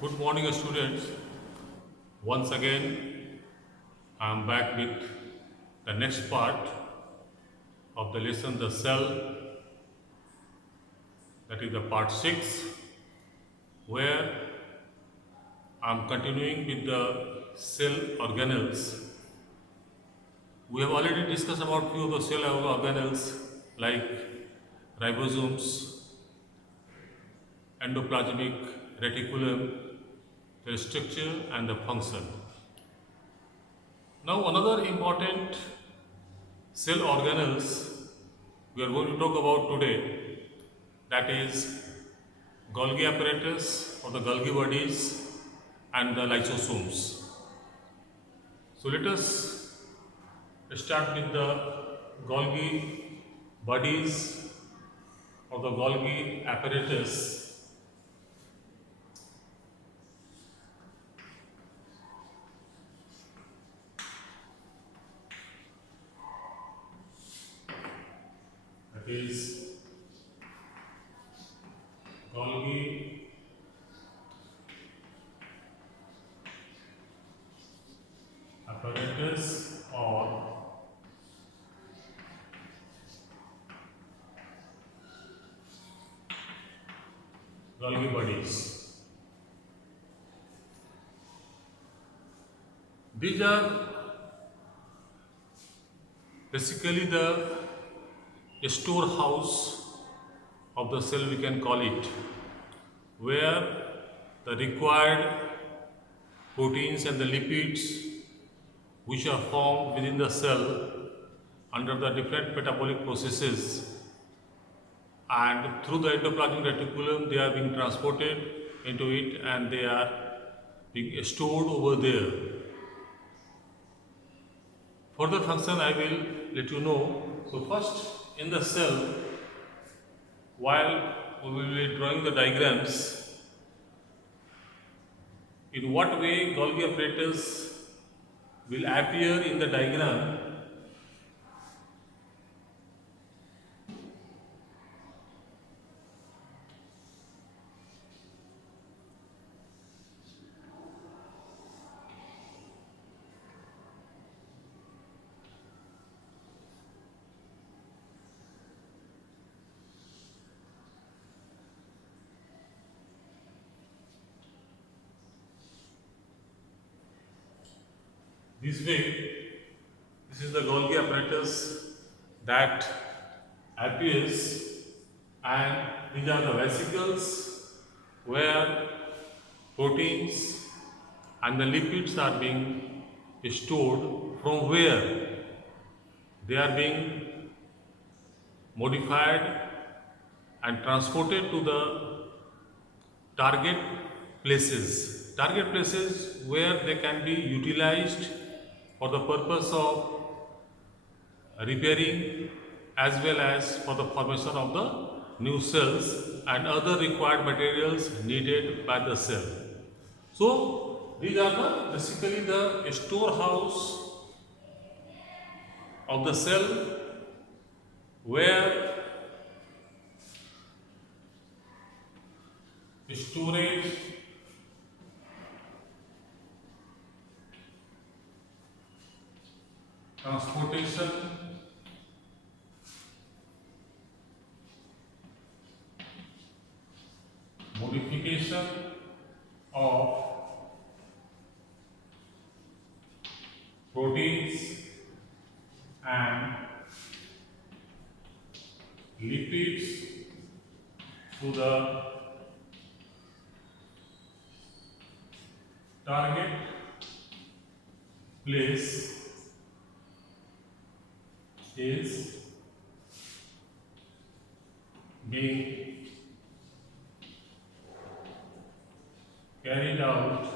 Good morning, students. Once again, I am back with the next part of the lesson, the cell, that is the part 6, where I am continuing with the cell organelles. We have already discussed about few of the cell organelles like ribosomes, endoplasmic reticulum, their structure and the function. Now, another important cell organelles we are going to talk about today, that is Golgi apparatus or the Golgi bodies and the lysosomes. So let us start with the Golgi bodies or the Golgi apparatus. That is Golgi apparatus or Golgi bodies. These are basically the storehouse of the cell, we can call it, where the required proteins and the lipids which are formed within the cell under the different metabolic processes, and through the endoplasmic reticulum they are being transported into it and they are being stored over there. Further function I will let you know. So first, in the cell, while we will be drawing the diagrams, in what way Golgi apparatus will appear in the diagram. This way, this is the Golgi apparatus that appears, and these are the vesicles where proteins and the lipids are being stored, from where they are being modified and transported to the target target places where they can be utilized for the purpose of repairing as well as for the formation of the new cells and other required materials needed by the cell. So these are basically the storehouse of the cell, where storage, transportation, modification of proteins and lipids to the target place is being carried out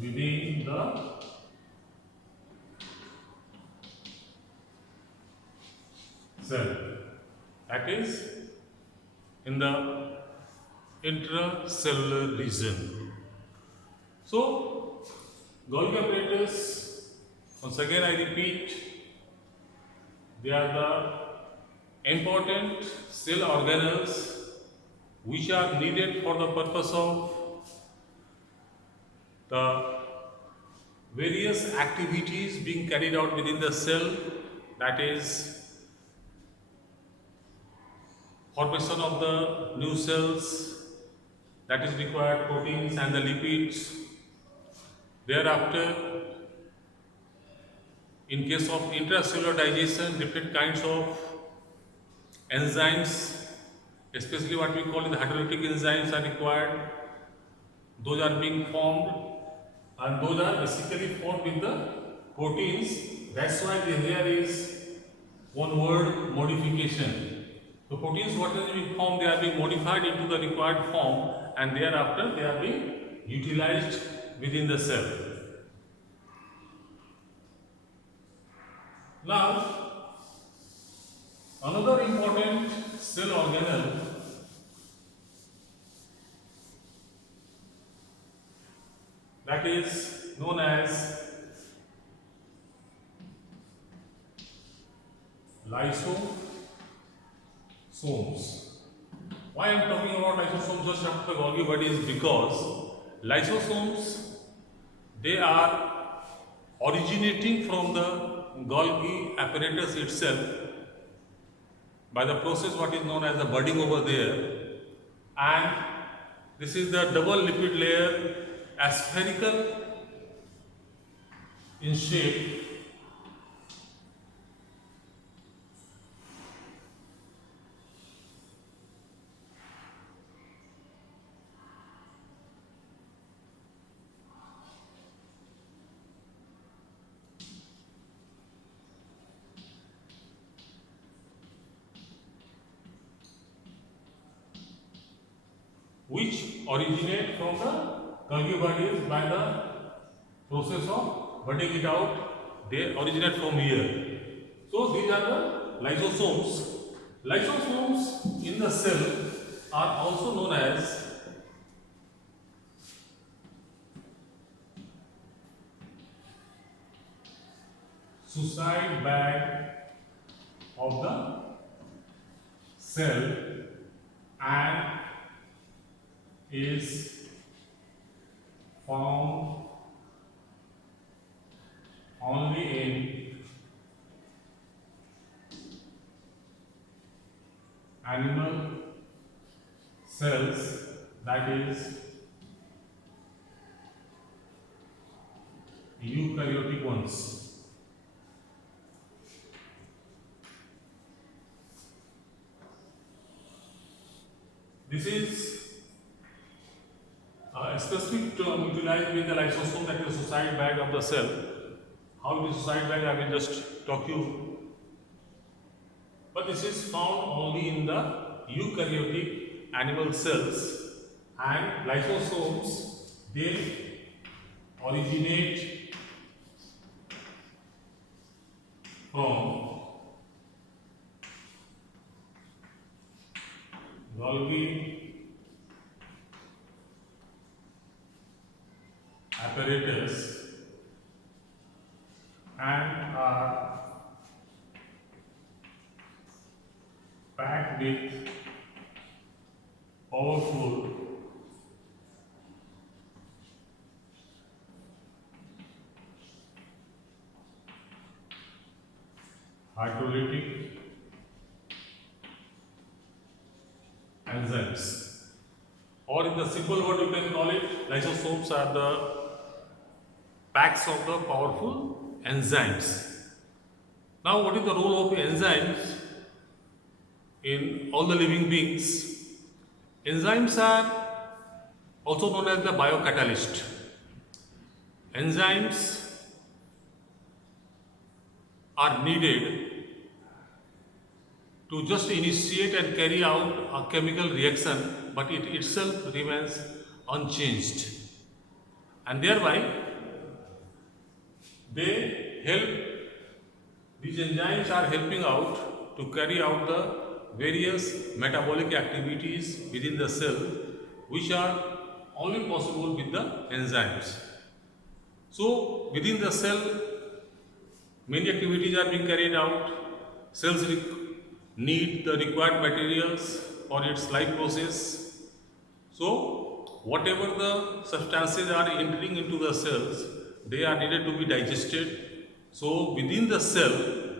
within the cell, that is in the intracellular region. So Golgi apparatus, once again I repeat, they are the important cell organelles which are needed for the purpose of the various activities being carried out within the cell, that is formation of the new cells, that is required proteins and the lipids. Thereafter, in case of intracellular digestion, different kinds of enzymes, especially what we call the hydrolytic enzymes, are required. Those are being formed, and those are basically formed with the proteins. That's why there is one word, modification. The proteins, what are being formed, they are being modified into the required form, and thereafter they are being utilized within the cell. Now, another important cell organelle that is known as lysosomes. Why I am talking about lysosomes just after the Golgi body is because lysosomes, they are originating from the Golgi apparatus itself by the process what is known as the budding over there, and this is the double lipid layer, aspherical in shape, which originate from the Golgi bodies by the process of budding it out. They originate from here. So these are the lysosomes. Lysosomes in the cell are also known as suicide bag of the cell and is found only in animal cells, that is eukaryotic ones. This is a specific term utilized with the lysosome, that is the suicide bag of the cell. How it is suicide bag, I will just talk you. But this is found only in the eukaryotic animal cells, and lysosomes, they originate from Golgi apparatus and are packed with powerful hydrolytic enzymes, or in the simple word you can call it, lysosomes are the packs of the powerful enzymes. Now, what is the role of enzymes in all the living beings? Enzymes are also known as the biocatalyst. Enzymes are needed to just initiate and carry out a chemical reaction, but it itself remains unchanged, and thereby they help, these enzymes are helping out to carry out the various metabolic activities within the cell, which are only possible with the enzymes. So within the cell, many activities are being carried out. Cells need the required materials for its life process, So whatever the substances are entering into the cells, they are needed to be digested. So within the cell,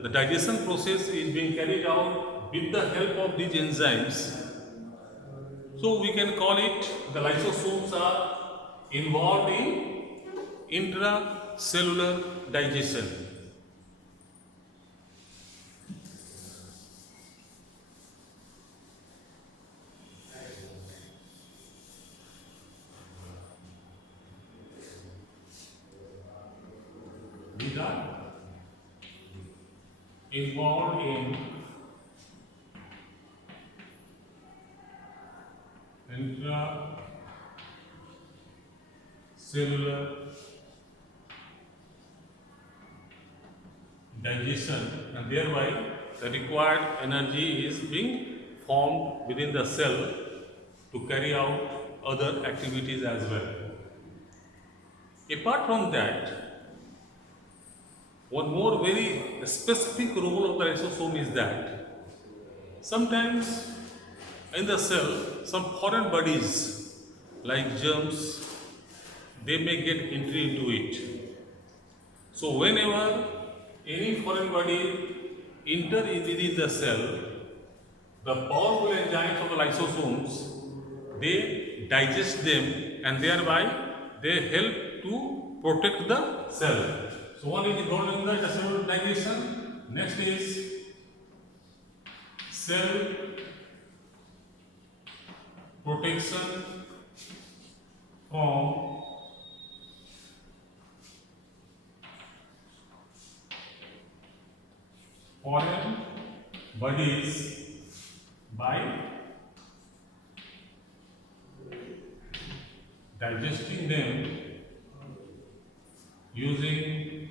the digestion process is being carried out with the help of these enzymes. So we can call it, the lysosomes are involved in intracellular digestion. These are involved in intracellular digestion, and thereby the required energy is being formed within the cell to carry out other activities as well. Apart from that, one more very specific role of the lysosome is that sometimes in the cell, some foreign bodies like germs, they may get entry into it. So whenever any foreign body enter within the cell, the powerful enzymes of the lysosomes, they digest them and thereby they help to protect the cell. So one is involved in the intestinal digestion. Next is cell protection from foreign bodies by digesting them using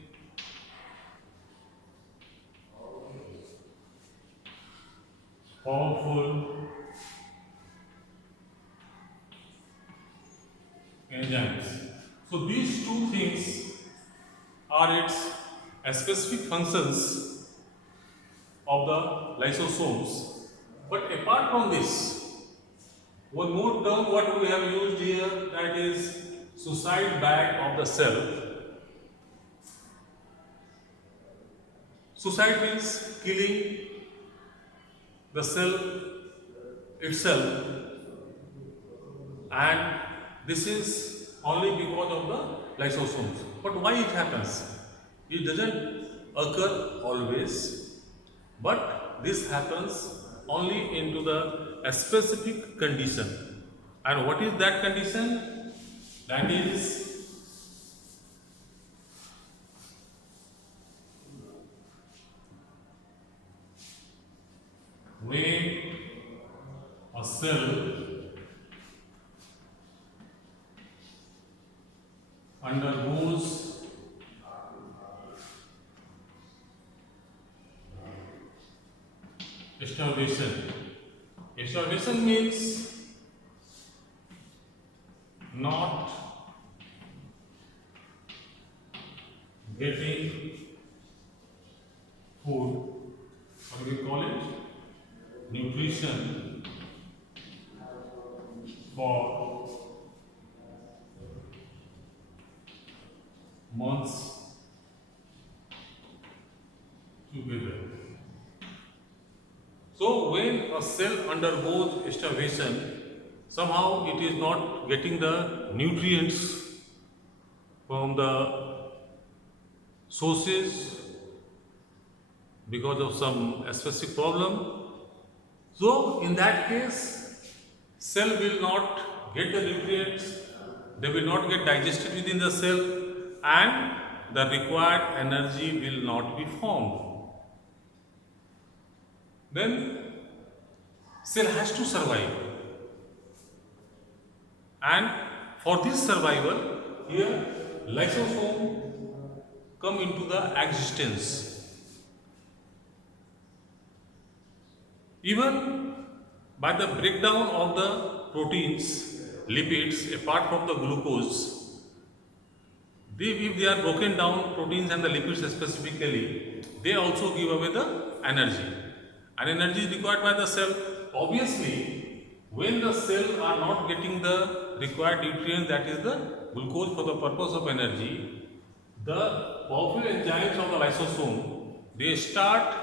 powerful enzymes. So these two things are its specific functions of the lysosomes. But apart from this, one more term what we have used here, that is suicide bag of the cell. Suicide means killing the cell itself, and this is only because of the lysosomes. But why it happens? It doesn't occur always, but this happens only into the specific condition. And what is that condition? That is when a cell undergoes starvation. Starvation means not getting food, what do we call it? Nutrition for months together. So when a cell undergoes starvation, somehow it is not getting the nutrients from the sources because of some specific problem. So in that case, cell will not get the nutrients, they will not get digested within the cell, and the required energy will not be formed. Then cell has to survive, and for this survival, here lysosome come into the existence. Even by the breakdown of the proteins, lipids, apart from the glucose, if they are broken down, proteins and the lipids specifically, they also give away the energy. And energy is required by the cell. Obviously, when the cells are not getting the required nutrient, that is the glucose for the purpose of energy, the powerful enzymes of the lysosome, they start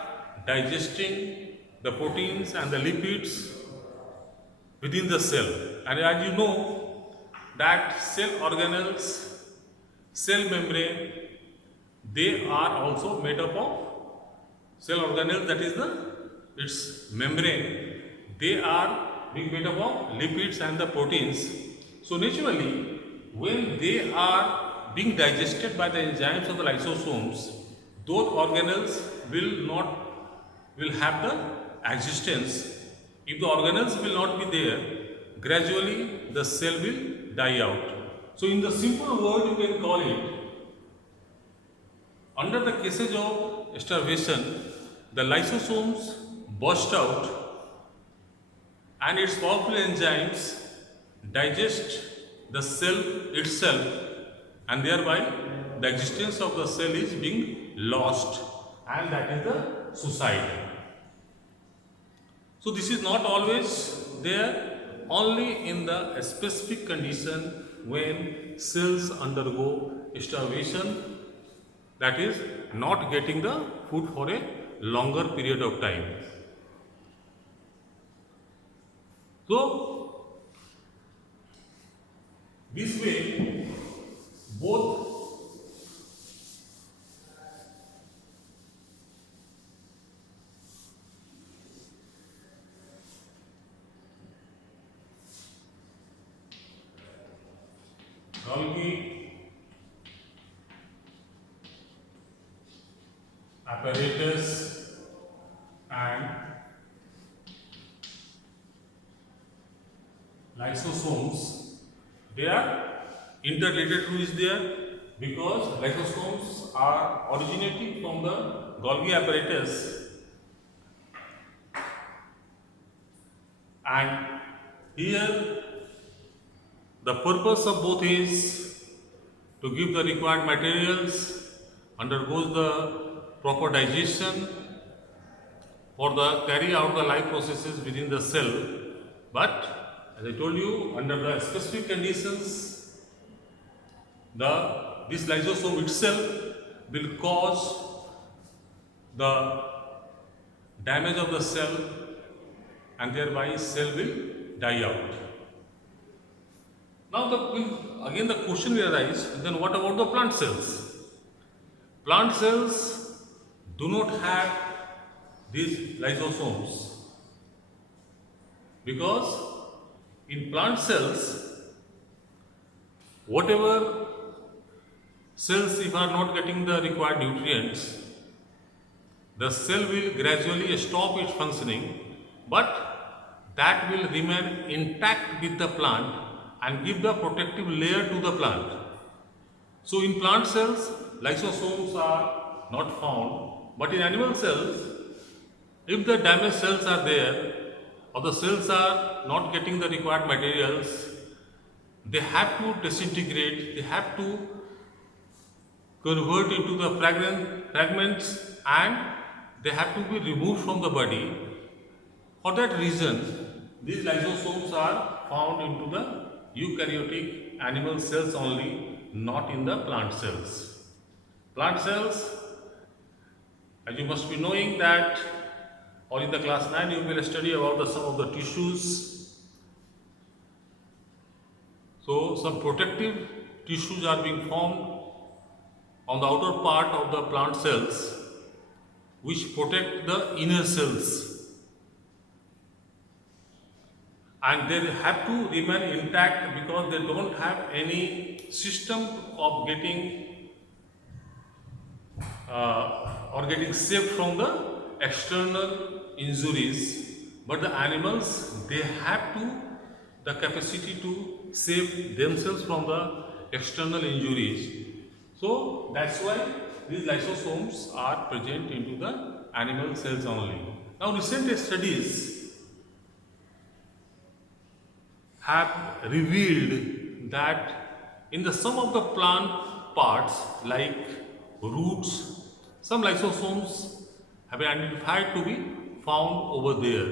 digesting the proteins and the lipids within the cell. And as you know that cell organelles, cell membrane, they are also made up of cell organelles, that is the its membrane, they are being made up of lipids and the proteins. So naturally, when they are being digested by the enzymes of the lysosomes, those organelles will have the existence. If the organelles will not be there, gradually the cell will die out. So in the simple word, you can call it, under the cases of starvation, the lysosomes burst out and its powerful enzymes digest the cell itself, and thereby the existence of the cell is being lost, and that is the suicide. So this is not always there, only in the specific condition when cells undergo starvation, that is not getting the food for a longer period of time. So this way both Golgi apparatus and lysosomes, they are interrelated to is there, because lysosomes are originating from the Golgi apparatus, and here the purpose of both is to give the required materials, undergoes the proper digestion for the carry out the life processes within the cell. But as I told you, under the specific conditions, this lysosome itself will cause the damage of the cell, and thereby cell will die out. Now again the question will arise, then what about the plant cells? Plant cells do not have these lysosomes, because in plant cells, whatever cells if are not getting the required nutrients, the cell will gradually stop its functioning, but that will remain intact with the plant and give the protective layer to the plant. So in plant cells, lysosomes are not found, but in animal cells, if the damaged cells are there, or the cells are not getting the required materials, they have to disintegrate, they have to convert into the fragments, and they have to be removed from the body. For that reason, these lysosomes are found into the eukaryotic animal cells only, not in the plant cells. Plant cells, as you must be knowing that, or in the class 9 you will study about some of the tissues. So some protective tissues are being formed on the outer part of the plant cells, which protect the inner cells, and they have to remain intact because they don't have any system of getting or getting saved from the external injuries. But the animals, they have the capacity to save themselves from the external injuries. So that's why these lysosomes are present into the animal cells only. Now recent studies have revealed that in the some of the plant parts like roots, some lysosomes have been identified to be found over there.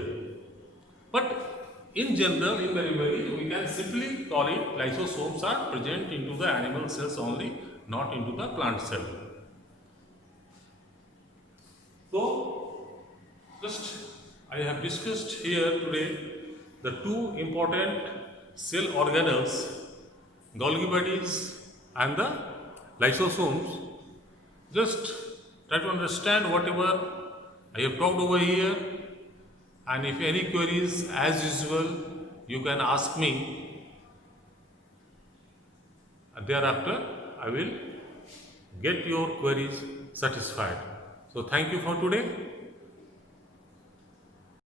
But in general, invariably, we can simply call it lysosomes are present into the animal cells only, not into the plant cell. So, just I have discussed here today the two important cell organelles, Golgi bodies and the lysosomes. Just try to understand whatever I have talked over here, and if any queries, as usual, you can ask me, and thereafter I will get your queries satisfied. So thank you for today.